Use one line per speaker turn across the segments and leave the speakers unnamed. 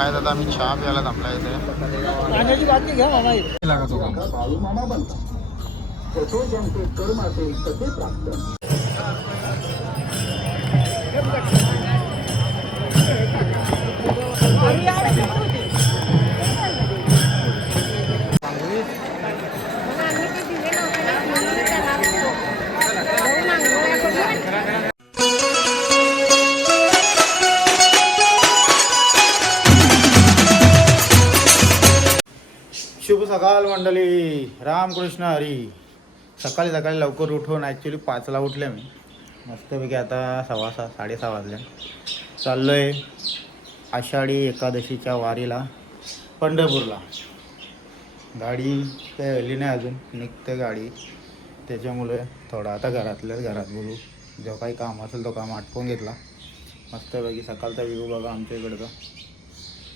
काय आता आम्ही चहा प्यायला थांबला इथे. लागतो काम बाल मंडळी रामकृष्ण हरी. सकाळी सकाळी लवकर उठून ॲक्च्युली पाचला उठले मी. मस्तपैकी आता सव्वा सहा साडेसहा वाजले. चाललो आहे आषाढी एकादशीच्या वारीला पंढरपूरला. गाडी काही आली नाही अजून निघते गाडी. त्याच्यामुळे थोडं आता घरातल्याच घरात बोलू. जो काही काम असेल तो काम आटपून घेतला. मस्तपैकी सकाळचा व्ह्यू बघा आमच्या इकडचा.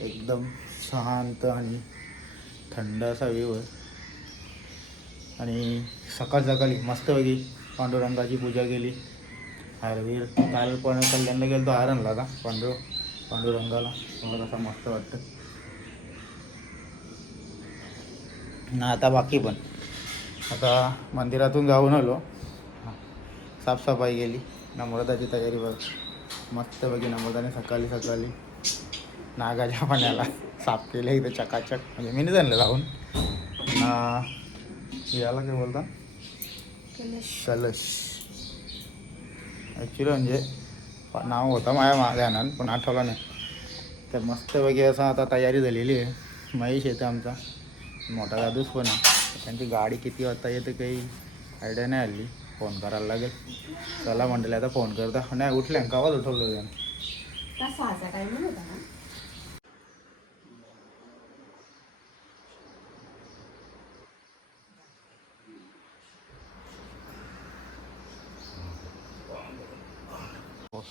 एकदम शांत आणि थंड असा व्ह्यू आहे आणि सकाळ सकाळी मस्तपैकी पांडुरंगाची पूजा केली. हारवीर काल पण कल्याणला गेलो तो हार आणला का? पांडुर पांडुरंगाला. मला कसं मस्त वाटतं? ना आता बाकी पण. आता मंदिरातून जाऊन आलो. साफसफाई केली. नम्रताची तयारी बघ. मस्तपैकी नम्रताने सकाळी सकाळी नागाच्या पाण्याला साफ केलं इथं चकाचक. म्हणजे मी नाही जाणलं जाऊन ना याला काय बोलता? कलश. ॲक्च्युली म्हणजे नाव होतं माझ्या मा ध्यानात पण आठवलं नाही. तर मस्तपैकी असं आता तयारी झालेली आहे. महेश येतं आमचा. मोठा दादूच पण आहे. त्यांची गाडी किती वाजता येते काही आयडिया नाही आली. फोन करायला लागेल. चला म्हटलं आता फोन करता. नाही उठले कावाच उठवलं त्यानं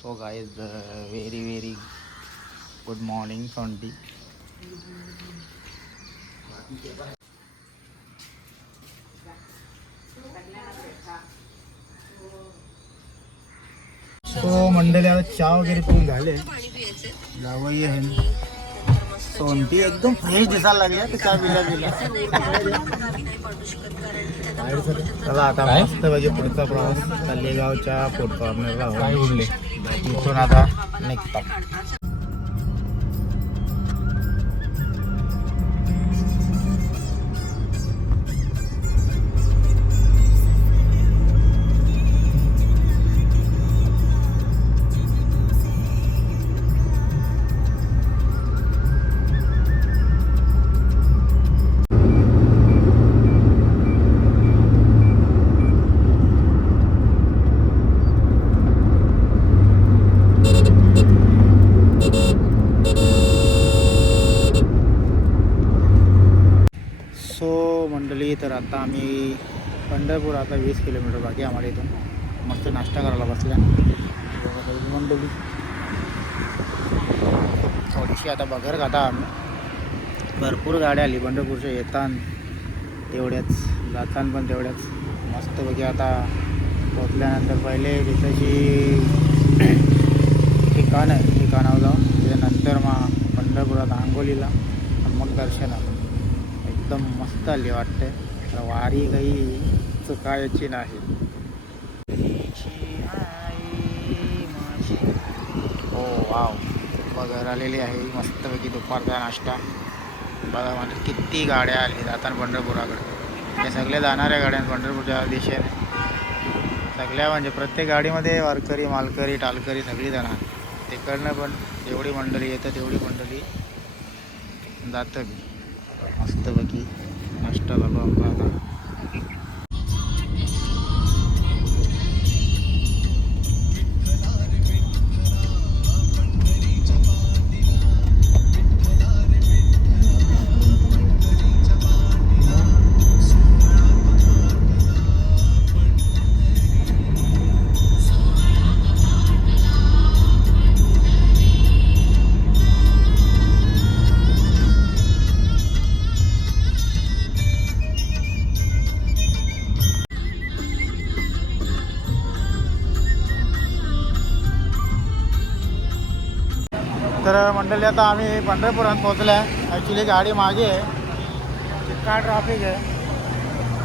guys, uh, very very good morning Santi. So मंडळी आता चहा वगैरे पिऊन झाले. जावई आहे सोंटी एकदम फ्रेश दिसायला लागली ते चहा पिल्या पिल्या चला आता मस्त पाहिजे पुढचा प्रवास तल्लेगावच्या पोट कॉर्नरला काय उरले इथून आता निघतात आता आम्ही पंढरपूर आता वीस किलोमीटर बाकी आम्हाला इथून. मस्त नाश्ता करायला बसल्या. मंडोली. थोडीशी आता बघर खाता आम्ही. भरपूर गाड्या आली पंढरपूरच्या येतान तेवढ्याच जातान पण तेवढ्याच. मस्तपैकी आता पोचल्यानंतर पहिले तिथंची ठिकाण आहे ठिकाणावर जाऊन. त्याच्यानंतर मग पंढरपुरात आंघोलीला आणि मग दर्शनाला. एकदम मस्त आली वाटते तर वारी काही चुकायची नाही. हो वाव. बघा आलेली आहे. मस्तपैकी दुपारचा नाश्ता. बघा म्हणजे किती गाड्या आली जाताना पंढरपुराकडे. त्या सगळ्या जाणाऱ्या गाड्या पंढरपूरच्या दिशेने. सगळ्या म्हणजे प्रत्येक गाडीमध्ये वारकरी मालकरी टालकरी सगळी जाणार. तिकडनं पण जेवढी मंडळी येतं तेवढी मंडळी जातं मस्तपैकी. नाश्ता झालो आमचा तर आता आम्ही पंढरपुरात आहे ॲक्च्युली गाडी मागे आहे. काय ट्रॅफिक आहे.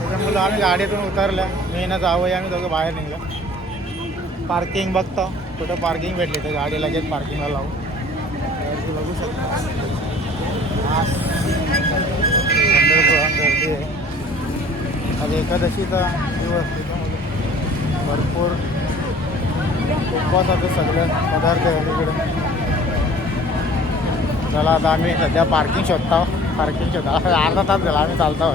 त्याच्यामुळे आम्ही गाडीतून उतरल्या. मी ना जावं आम्ही दोघं बाहेर निघलं. पार्किंग बघतो. कुठं पार्किंग भेटली तर गाडी लगेच पार्किंगला लावू. गर्दी बघू शकतो. आज पंढरपुरात गर्दी आहे. आज एकादशीचा दिवस त्याच्यामुळे भरपूर उपवासाचं सगळं पदार्थ आहे तिकडे चला आता आम्ही सध्या पार्किंग शोधतो. पार्किंग शोधतो. अर्धा तास झाला आम्ही चालतो.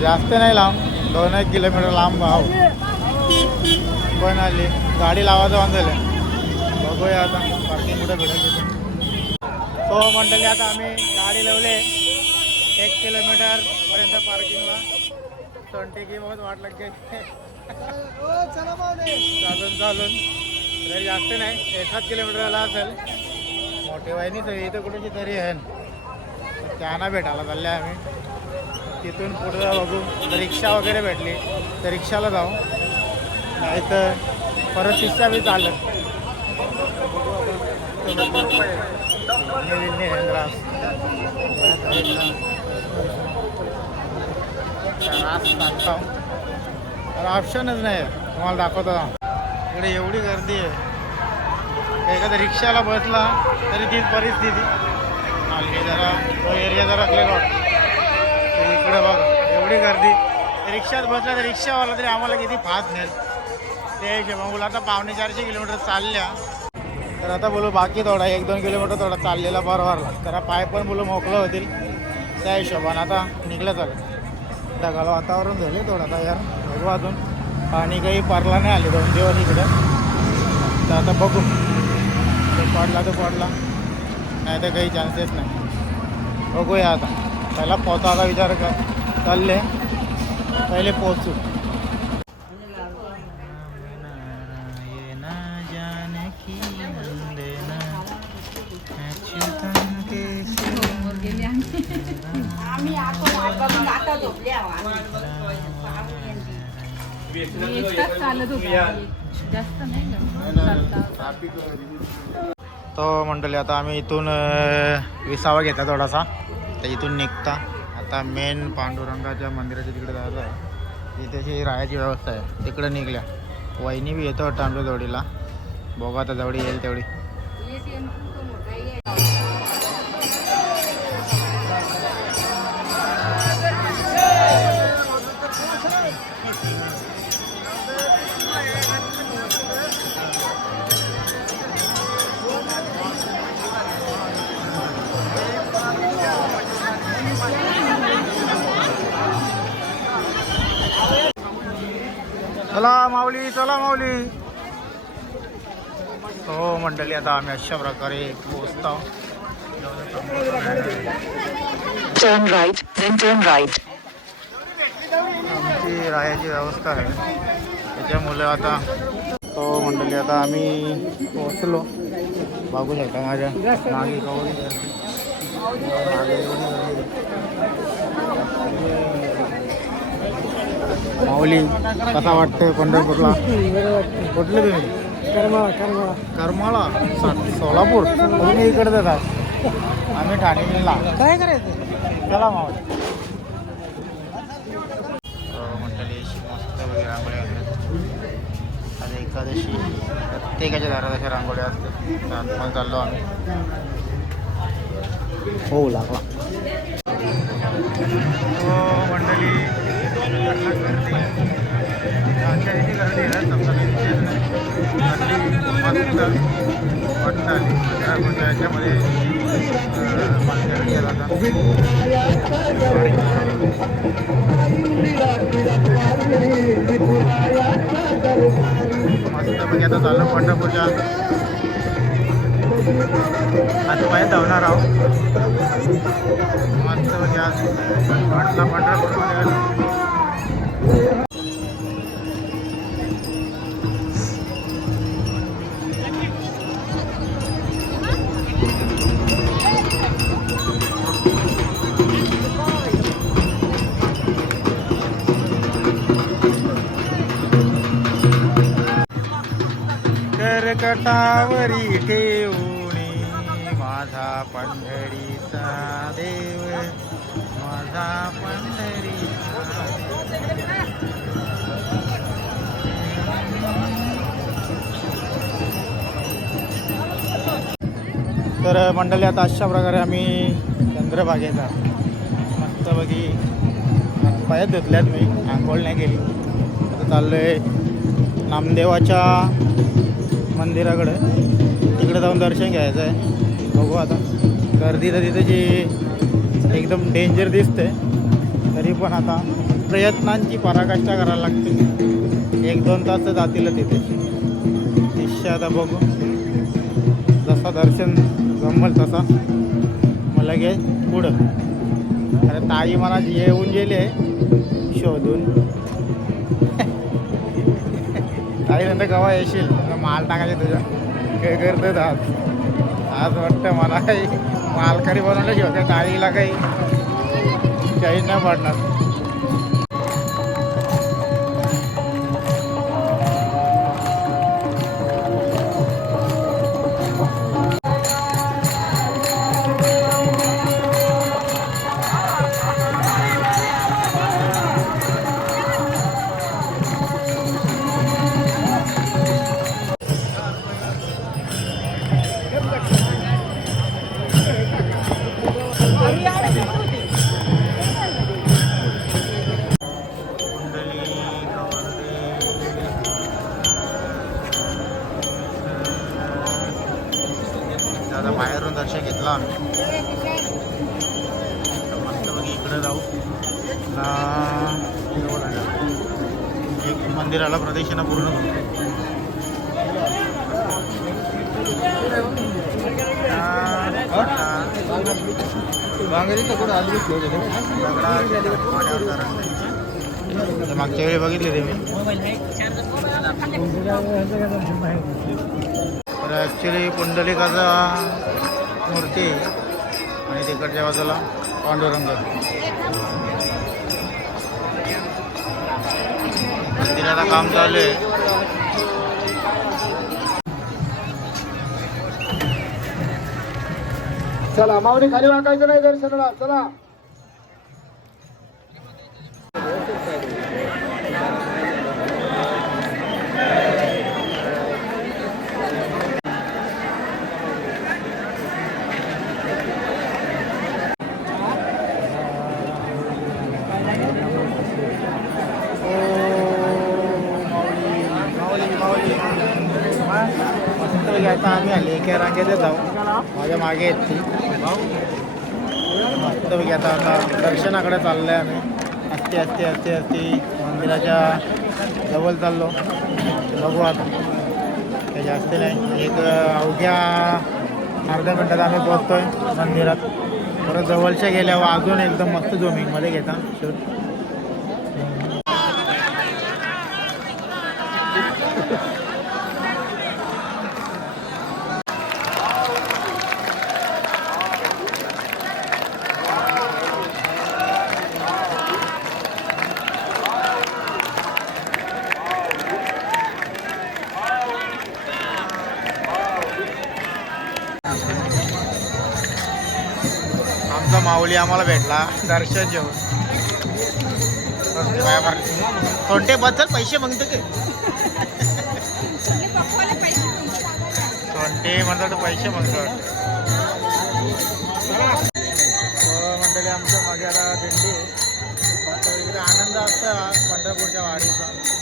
जास्त नाही लांब. दोन एक किलोमीटर लांब आहो. पण आली. गाडी लावायचं बांधलं बघूया आता पार्किंग कुठे भेटेल तो मंडळी आता आम्ही गाडी लावले. एक किलोमीटर पर्यंत पार्किंगला ट्वेंटी की बहुत वाट लागते. चालून चालून. तरी जास्त नाही. एकाच किलोमीटरला असेल. मोठी नाही सगळी इथं कुठेची तरी आहे. त्यांना भेटायला चालले आम्ही. तिथून पुढे बघू. रिक्षा वगैरे भेटली तर रिक्षाला जाऊ. नाही तर परत शिक्षा बी चालत. तर ऑप्शनच नाही आहे. तुम्हाला दाखवतो. इकडे एवढी गर्दी आहे. एखादा रिक्षाला बसला तरी तीच परिस्थिती. हल्ली जरा तो एरिया जरा क्लिअर इकडे बघ एवढी गर्दी. रिक्षात बसला तर रिक्षावाला तरी आम्हाला किती फास्ट नेल ते हिशोबाने बोला आता पावणे चारशे किलोमीटर चालल्या. तर आता बोलू बाकी थोडा एक दोन किलोमीटर थोडा चाललेला बरोबरला तर पाय पण बोलू मोकळं होतील. त्या हिशोबानं आता निघलं चालेल ढगाळ वातावरण झाले थोडं आता यार. बघू अजून. पाणी काही परला नाही आले दोन दिवस इकडं. तर आता बघू. पडला तर पडला. नाही तर काही चान्सेस नाही. बघूया आता. पहिला पोचायचा विचार कर. चालले. पहिले पोचू.
आम्ही आता वाट बघून आता झोपले आहो आम्ही.
एकटाच चालत होता जास्त नाही का चालता.
तो मंडळी आता आम्ही इथून विसावा घेतला थोडासा. तर इथून निघता. आता मेन पांडुरंगाच्या मंदिराच्या तिकडे जायचं आहे. इथे राहायची व्यवस्था आहे. तिकडे निघल्या. वहिनी बी येतो वाटतं आमच्या जोडीला आता जवळी येईल तेवढी. मंडळी आता आम्ही अशा प्रकारे
right.
आमची राहायची व्यवस्था आहे. त्याच्यामुळे आता तो मंडळी आता आम्ही पोचलो बघू शकता माझ्या मागे. माऊली कसा वाटतंय पंढरपूरला? कुठले तुम्ही? करमाळा सा- सोलापूर. तुम्ही इकडे जातात आम्ही ठाणे ला काय करायचं? चला मंडळी अशी मस्त वगैरे रांगोळी असतात आज एकादशी प्रत्येकाच्या दारात अशा रांगोळ्या असतात. तर चाललो आम्ही. हो लागला. हो मंडळी. गर्दी आहे मस्त वाटतं आली केला मस्तपैकी आता चाललो पंढरपूरच्या आता पाहिजे धावणार आहोत म्हणजे आज पंढरपूरमध्ये तटावरी करकटावरी माझा पंढरीचा देव माझा पंढरी तर मंडळी आता अशा प्रकारे आम्ही चंद्रभागेचा मस्तपैकी पायात धुतल्यात मी. आंघोळ नाही केली. आता चाललो आहे नामदेवाच्या मंदिराकडे तिकडे जाऊन दर्शन घ्यायचं आहे. बघू आता. गर्दी तर तिथे जी एकदम डेंजर दिसते तरी पण आता प्रयत्नांची पराकाष्ठा करायला लागते. एक दोन तास तर तिथे. निश्चय आता बघू. जसा दर्शन जमल तसा. मला घे पुढं. अरे ताई मला येऊन गेले शोधून. ताई नंतर गवा येशील? माल टाकायचे तुझ्या. काय करतात आज. आज वाटतं मला काही मालकरी बनवलं होते ताईला काही काही नाही पडणार. रिक्षा घेतला आम्ही. आता मस्तपैकी इकडे जाऊ. ना एक मंदिराला प्रदक्षिणा पूर्ण करू. दगडा मागच्या वेळी बघितले ते मी. तर ॲक्च्युली पुंडलिकाचा मूर्ती आणि तिकडच्या बाजूला पांडुरंग. मंदिराला काम चालू आहे.
चला माऊली खाली वाकायचं नाही दर्शनाला. चला
माऊली माऊली मस्त आता आम्ही आले एका जाऊ. माझ्या मागे आहेत ती. मस्तपैकी आता आता दर्शनाकडे चाललं आहे आम्ही. असते असते असते असते मंदिराच्या जवळ चाललो. बघू आता. काही जास्त नाही. एक अवघ्या अर्ध्या मिनटात आम्ही पोहोचतोय मंदिरात. परत जवळच्या गेल्यावर अजून एकदम मस्त जोमिंगमध्ये घेता. शूट आम्हाला भेटला. दर्शन जेवण कोणते बद्दल पैसे मागतो की? कोणते म्हणतात पैसे मागतो. हो, मंडळी आमच्या मागे आता दिंडी इकडे आनंद असतो पंढरपूरच्या
वाडीचा.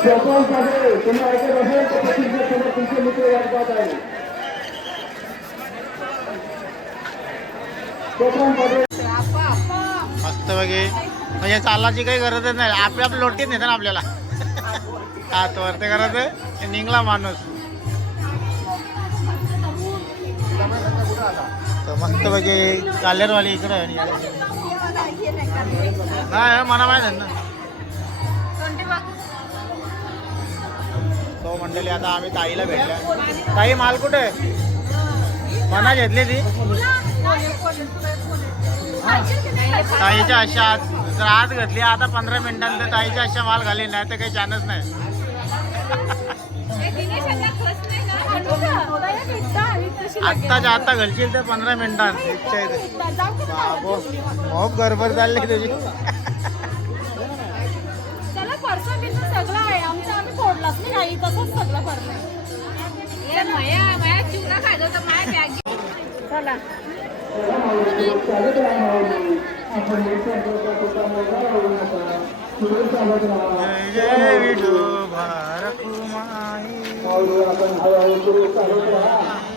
तुम्ही ऐकत असेल तर तुमचे मित्र आहे
मस्त बघे म्हणजे चालायची काही गरजच नाही. आपल्या आपल्या लोटीत नेतं ना आपल्याला. हात वरते करायचं निघला माणूस. तर मस्त बघे कालेरवाली इकडे नाही मना माहीत आहे ना. तो आता आम्ही ताईला भेटल्या. ताई माल कुठे? आहे? मना घेतली ती? ताईच्या अशा जर आज घातली. आता पंधरा मिनिटांनंतर ताईच्या अशा माल घालीन नाही तर काही चान्स नाही. आत्ताच्या आत्ता घालशील तर पंधरा मिनिटात. इच्छा येते बाबो खूप गडबड चालली तुझी.
फोडलाच नाही तसंच सगळं भरलंय चला
जय जय विठोबा रखुमाई
आपण हळूहळू सुरू चालत राहा
मग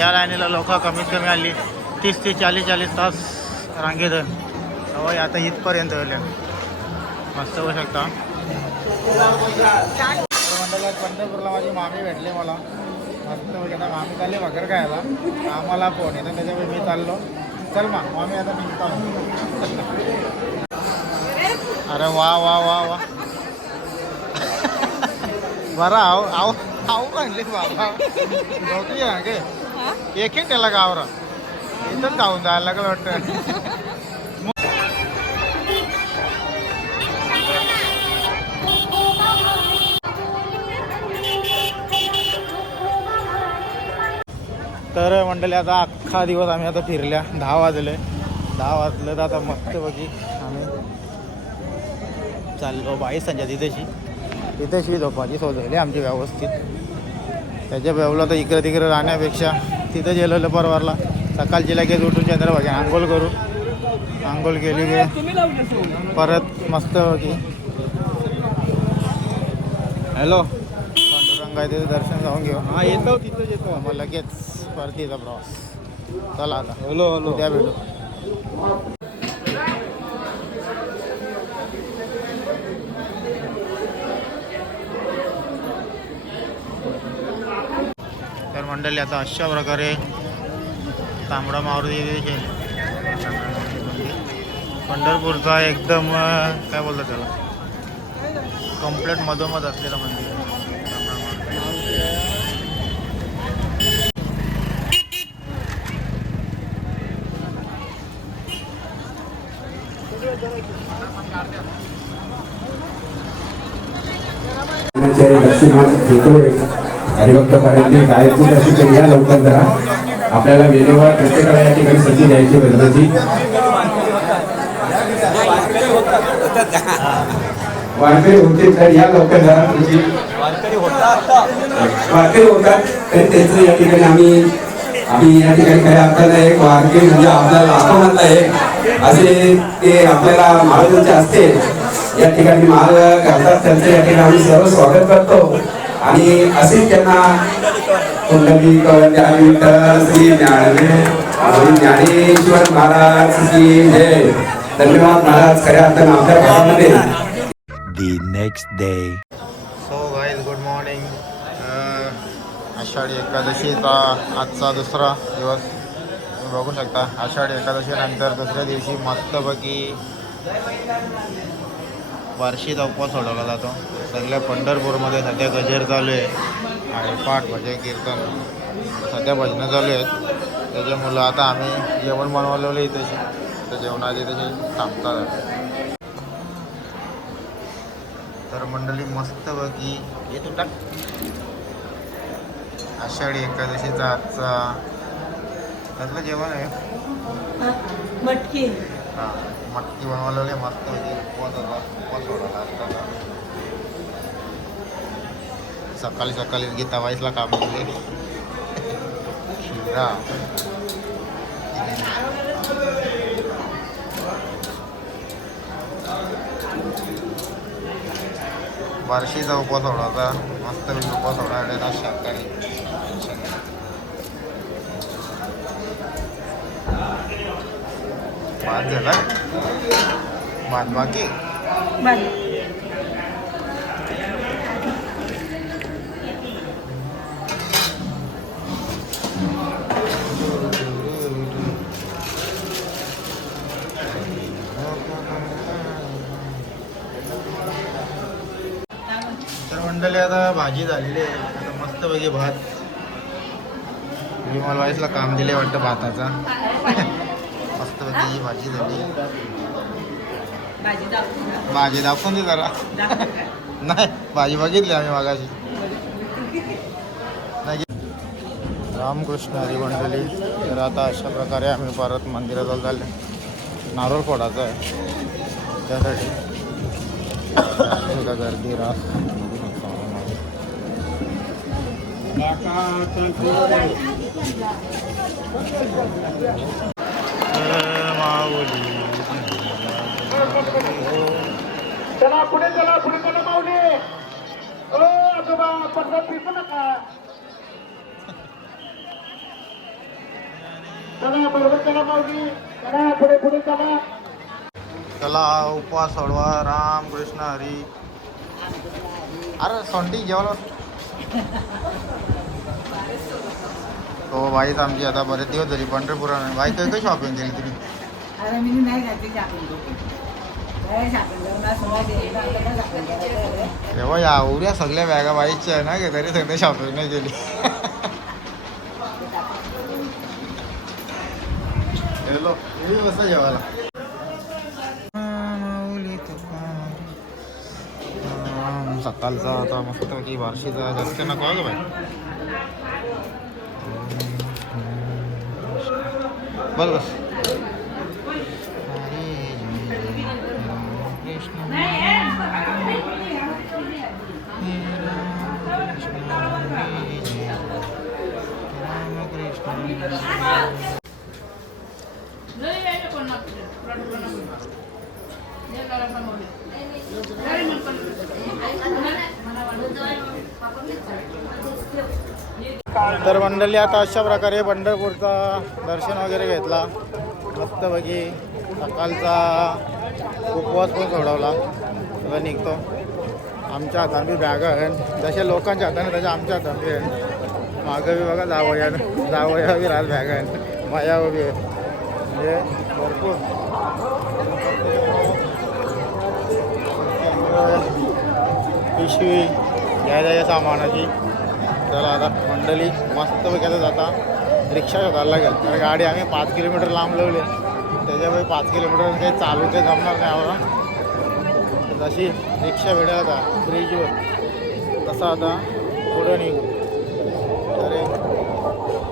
या लाईनीला लोक कमीत कमी आली तीस ते चाळीस चाळीस तास रांगेत. सवय आता इथपर्यंत आल्या. मस्त होऊ शकता. मंडळात पंढरपूरला माझी मामी भेटली मला. मस्त म्हणजे आता मामी चालली काय आला आम्हाला फोन येतो त्याच्यामुळे मी चाललो. चल मा मामी आता निघतो. अरे वा वा वा वा. बरं आव आव आव म्हणले बाबा. नोकरी आहे गे एक एक त्याला गावरा. इथंच जाऊन जायला लागलं वाटतं. तर मंडळी आता अख्खा दिवस आम्ही आता फिरल्या. दहा वाजले. दहा वाजले तर आता मस्त बघी आम्ही चाललो. बाई संध्या तिथेशी तिथेशी झोपाची सोय झाली आमची व्यवस्थित. त्याच्या बेवला तर इकडे तिकडे राहण्यापेक्षा तिथं गेलेलं परवारला. सकाळची लगेच उठून चंद्रभागी आंघोळ करू. आंघोळ केली की परत मस्त की हॅलो. पांडुरंग आहे तिथं दर्शन जाऊन घेऊ. हां येतो. तिथं येतो. मग लगेच परतीचा प्रवास. चला आता. Hello hello. उद्या भेटू. मंडळी आता अशा प्रकारे तांबडा मारुती देवीचे पंढरपूरचा एकदम काय बोलतात त्याला? कंप्लीट मधोमध असलेलं मंदिर. हरिभक्त मारुती.
काय गायत्री अशी तरी या लवकर जरा आपल्याला वेळेवर प्रत्येकाला या ठिकाणी संधी द्यायची गरजेची वारकरी होते तर या लवकर जरा तुझी म्हणजे. वारकरी होतात तर त्यांचं या ठिकाणी आम्ही आम्ही या ठिकाणी काही आपल्याला एक वारकरी म्हणजे आपल्याला अपमान आहे असे ते आपल्याला महाराजांचे असते. या ठिकाणी महाराज करतात त्यांचं या ठिकाणी आम्ही सर्व स्वागत करतो. आणि असेच त्यांना कुंडली ज्ञानी विठ्ठल श्री ज्ञानदेव श्री ज्ञानेश्वर महाराज की जय. धन्यवाद महाराज खऱ्या अर्थानं आपल्या भागामध्ये.
The next day.
So guys good morning Ashadhi एकादशीचा आजचा दुसरा दिवस. तुम्ही बघू शकता आषाढी एकादशीनंतर दुसऱ्या दिवशी मस्तपैकी बार्शीचा उपवास सोडवला जातो. सगळ्या पंढरपूरमध्ये सध्या गजेर चालू आहे. आणि पाठ म्हणजे कीर्तन सध्या भजनं चालू आहेत. त्याच्यामुळं आता आम्ही जेवण बनवलेलं इथे तर जेवणाआधी त्याचे थांबतात. तर मंडळी मस्तपैकी येतो टाक. आषाढी एकादशीचा आजचा त्यातलं जेवण आहे.
मटकी.
हां. मटकी बनवलेली मस्त मस्तपैकी उपवास होता उपवास सोडवला असताना सकाळी सकाळी गीता वाईसला काम दिले शिरा बार्शीचा उपवास होता मस्त उपवास होणार शाकाहारी. भात झाला भात बाकी तर मंडळी आता भाजी झालेली आहे. आता मस्तपैकी भात. विमल वाईसला काम दिले वाटतं भाताचा. मस्तपैकी ही भाजी झाली भाजी दाखवून दे जरा. नाही भाजी बघितली आम्ही मागाशी. नाही. रामकृष्ण हरी मंडळी तर आता अशा प्रकारे आम्ही परत मंदिरात झाले नारोल फोडायचा आहे. त्यासाठी. का गर्दी राहत
चला पुढे चला पुढे चला माऊली. ओ आजोबा पडदा फिरकू नका. चला बरोबर चला माऊली. चला पुढे पुढे चला.
चला उपवास सोडवा. राम कृष्ण हरी. अरे सोंटी जेवला. हो बाईच आमची आता बरेच दिवस झाली पंढरपुरात नाही बाई शॉपिंग केली तुम्ही?
मी काय काय शापिंग करायचं रे?
तेव्हा या उऱ्या सगळ्या बॅगा बाईच्या आहे ना की तरी सगळे शॉपिंग नाही केली. गेलो येऊ कसं जेवायला. सकाळचा आता मस्त की बार्शीचा जास्त नको आहे का बाई? बस बस तर मंडळी आता अशा प्रकारे पंढरपूरचा दर्शन वगैरे घेतला. मस्तपैकी सकाळचा उपवास पण सोडवला. सगळं निघतो. आमच्या हातात बी बॅग आहे जसे लोकांच्या हाताने तसे आमच्या हातात बी आहे मागं बी बघा जावया जावया बी राहत बॅग आहे माया बी आहे म्हणजे भरपूर. पिशवी घ्यायला या सामानाची. चला आता मंडळी मस्त आता जाता. रिक्षा शोधायला लागेल. कारण गाडी आम्ही पाच किलोमीटर लांब लावली. त्याच्यामुळे पाच किलोमीटर काही चालू काही जमणार नाही आम्हाला. जशी रिक्षा भेटेल आता ब्रिजवर तसा आता पुढं निघू. तर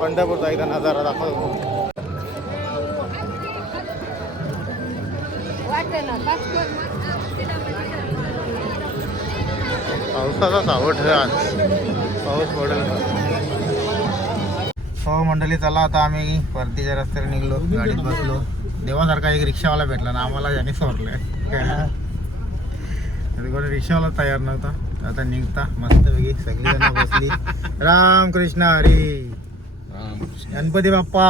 पंढरपूरचा एकदा नजारा दाखवतो पावसाचा सावट आहे आज. पाऊस पडेल. हो मंडळी चला आता आम्ही परतीच्या रस्त्याने निघलो गाडीत बसलो. देवासारखा एक रिक्षावाला भेटला ना आम्हाला याने सोडलंय. कोणी रिक्षावाला तयार नव्हता. आता निघता मस्तपैकी सगळी जण बसली. राम कृष्ण हरी गणपती बाप्पा.